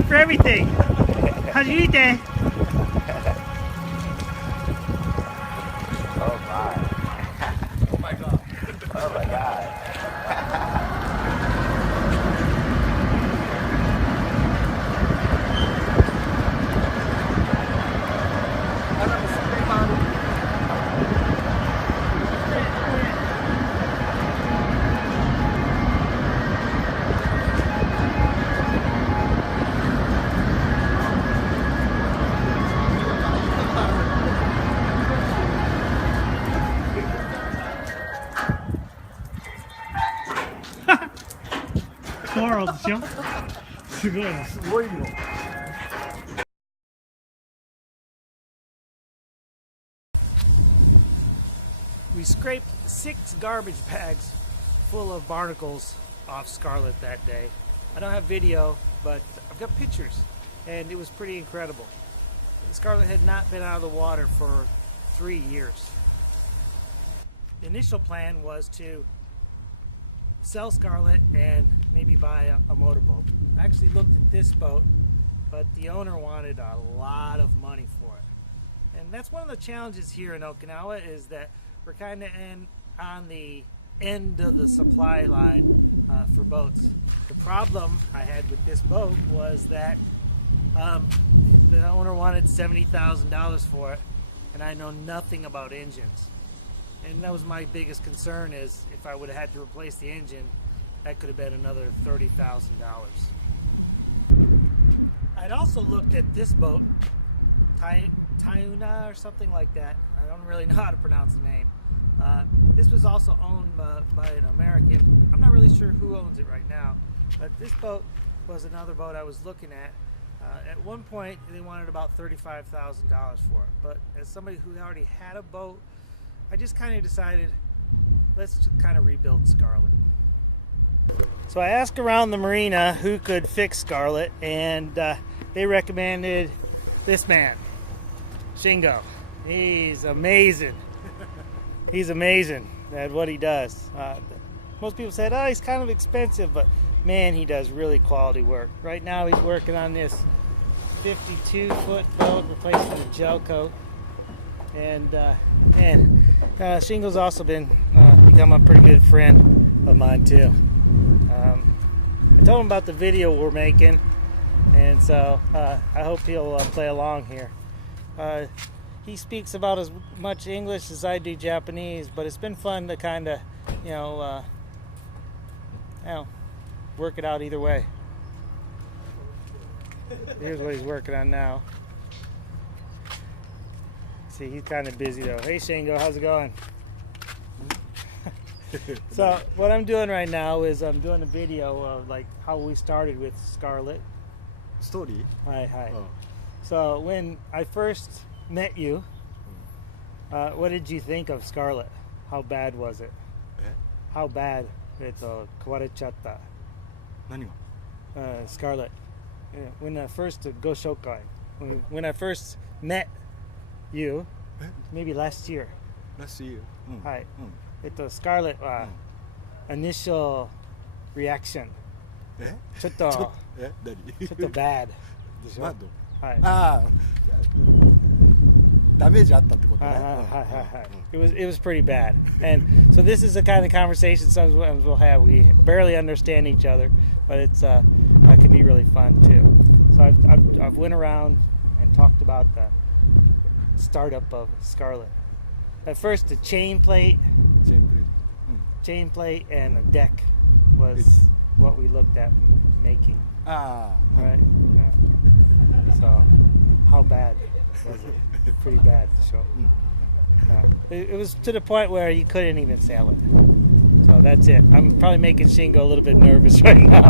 time for everything. How'd you eat that? Oh my. Oh my god. Oh my god. Coral でしょすごいね。すごいよ。We scraped 6 garbage bags full of barnacles off Scarlette that day. I don't have video, but I've got pictures, and it was pretty incredible. Scarlette had not been out of the water for 3 years. The initial plan was to sell Scarlette and maybe buy a motorboat. I actually looked at this boat, but the owner wanted a lot of money for it. And that's one of the challenges here in Okinawa, is that we're kind of on the end of the supply line for boats. The problem I had with this boat was that the owner wanted $70,000 for it, and I know nothing about engines. And that was my biggest concern, is if I would have had to replace the engine, that could have been another $30,000. I'd also looked at this boat, Tauna or something like that. I don't really know how to pronounce the name. This was also owned by an American. I'm not really sure who owns it right now, but this boat was another boat I was looking at. At one point, they wanted about $35,000 for it, but as somebody who already had a boat, I just kind of decided, let's kind of rebuild Scarlette. So I asked around the marina who could fix Scarlette, and they recommended this man, Shingo. He's amazing. He's amazing at what he does. Most people said, oh, he's kind of expensive, but man, he does really quality work. Right now he's working on this 52-foot boat, replacing the gel coat. And Shingo's also become a pretty good friend of mine too. I told him about the video we're making, and so I hope he'll play along here. He speaks about as much English as I do Japanese, but it's been fun to kind of, work it out either way. Here's what he's working on now. See, he's kind of busy though. Hey Shingo, how's it going? So what I'm doing right now is I'm doing a video of like how we started with Scarlette. Story? Hi. Oh. So when I first met you, what did you think of Scarlette? How bad was it? How bad? 壊れちゃった。何が? Scarlette. When I first go shokai, when I first met you, maybe last year. Last year. はい。Scarlette は initial reaction ちょっとbad でしょ。はい。ああ。ダメージあったってこと。はい。It was pretty bad, and so this is the kind of conversation sometimes we'll have. We barely understand each other, but it can be really fun too. So I've went around and talked about the startup of Scarlette. At first, the chain plate and a deck was what we looked at making. Right? Yeah. So how bad was it? Pretty bad. So it was to the point where you couldn't even sail it. So that's it. I'm probably making Shingo a little bit nervous right now.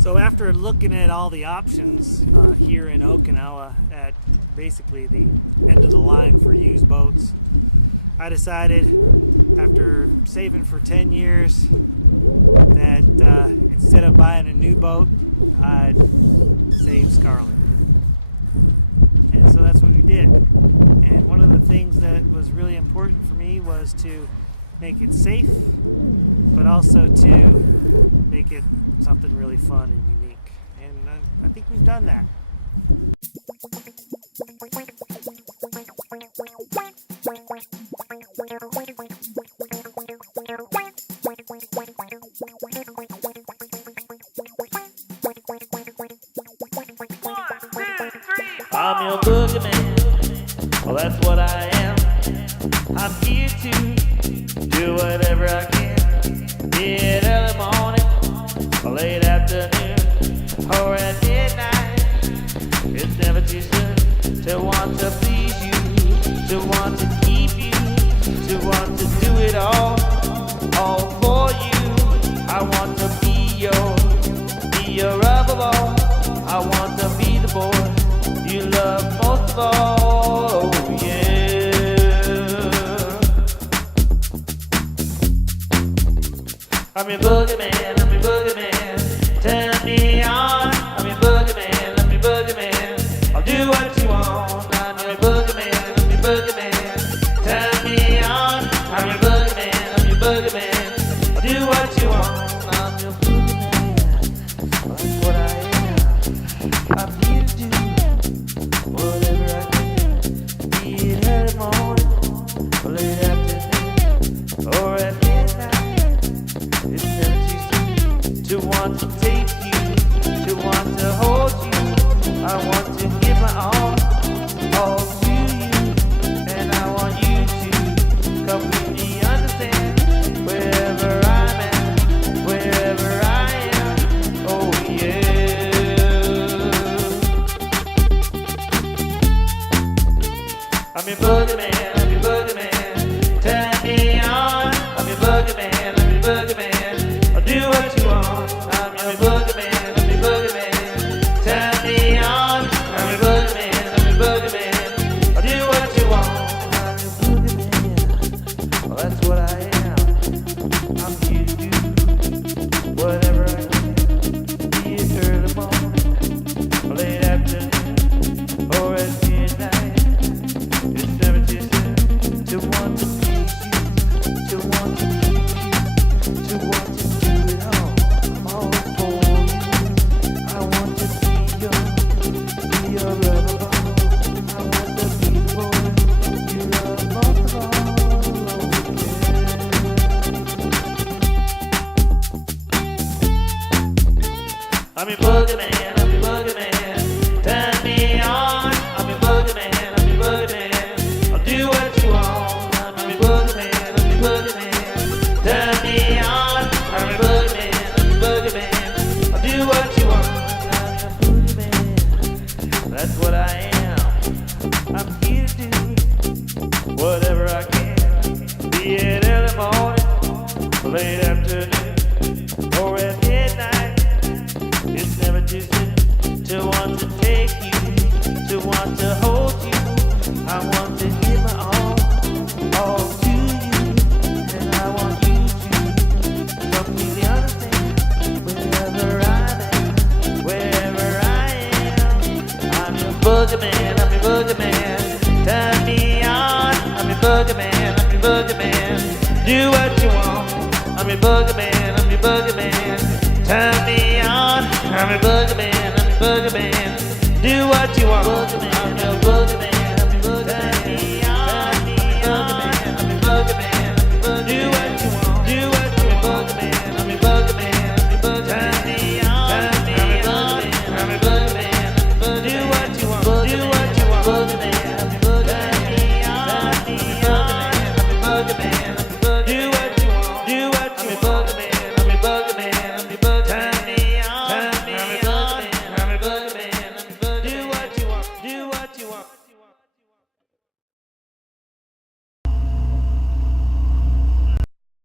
So after looking at all the options here in Okinawa at basically the end of the line for used boats, I decided after saving for 10 years that instead of buying a new boat, I'd save Scarlette. And so that's what we did. And one of the things that was really important for me was to make it safe, but also to make it something really fun and unique. And I think we've done that. I'm your boogeyman, well that's what I am. I'm here to do whatever I can. Be it early morning, or late afternoon, or at midnight. It's never too soon to want to please you, to want to keep you, to want to do it all for you. I want to be your rubber ball. I want to be the boy you love most of all, yeah. I'm your boogeyman, I'm your boogeyman. Turn me on, I'm your boogeyman, I'm your boogeyman. I'll do what you want, I'm your boogeyman, I'm your boogeyman. Turn me on, I'm your boogeyman, I'm your boogeyman. I'll do what you want, I'm your boogeyman. Well, that's what I am. I'm here to do whatever I can. Be it early morning, or late afternoon, or at midnight. It's never too soon to want to take you, to want to hold you. I want to give my all to you, and I want you to completely understand wherever I'm at, wherever I am. Oh yeah. I'm your boogeyman, I'm your boogeyman. Turn me on, I'm your boogeyman, I'm your boogeyman. I'll do what you want, I'm your boogeyman, I'm your boogeyman. Turn me on, I'm your boogeyman, I'm your boogeyman. I'll do what you want, I'm your boogeyman. Well, that's what I am. I'm here to do whatever I can. Be it early morning, or late afternoon, or at midnight. It's never too soon to want to please you, to want to keep you, to want to do it all for you. I want to be your rubber ball. I want to be the boy you love most of all. I'm your boogeyman, I'm your boogeyman. Turn me on, I'm your boogeyman, I'm your boogeyman. I'll do what you want, I'm your boogeyman, I'm your boogeyman. Turn me on, I'm your boogeyman, I'm your boogeyman. I'll do what you want, I'm your boogeyman. That's what I am. I'm here to do whatever I can. Be it early morning, or late afternoon, or at midnight. It's never too soon to want to take you, to want to hold you. I want to give my all to you, and I want you to completely understand wherever I'm at, wherever I am. I'm your boogeyman, I'm your boogeyman. Turn me on, I'm your boogeyman, I'm your boogeyman. Do what you want, I'm your boogeyman, I'm your boogeyman. Turn me on, I'm your boogeyman, I'm your boogeyman. Do what you want, I'm your boogeyman.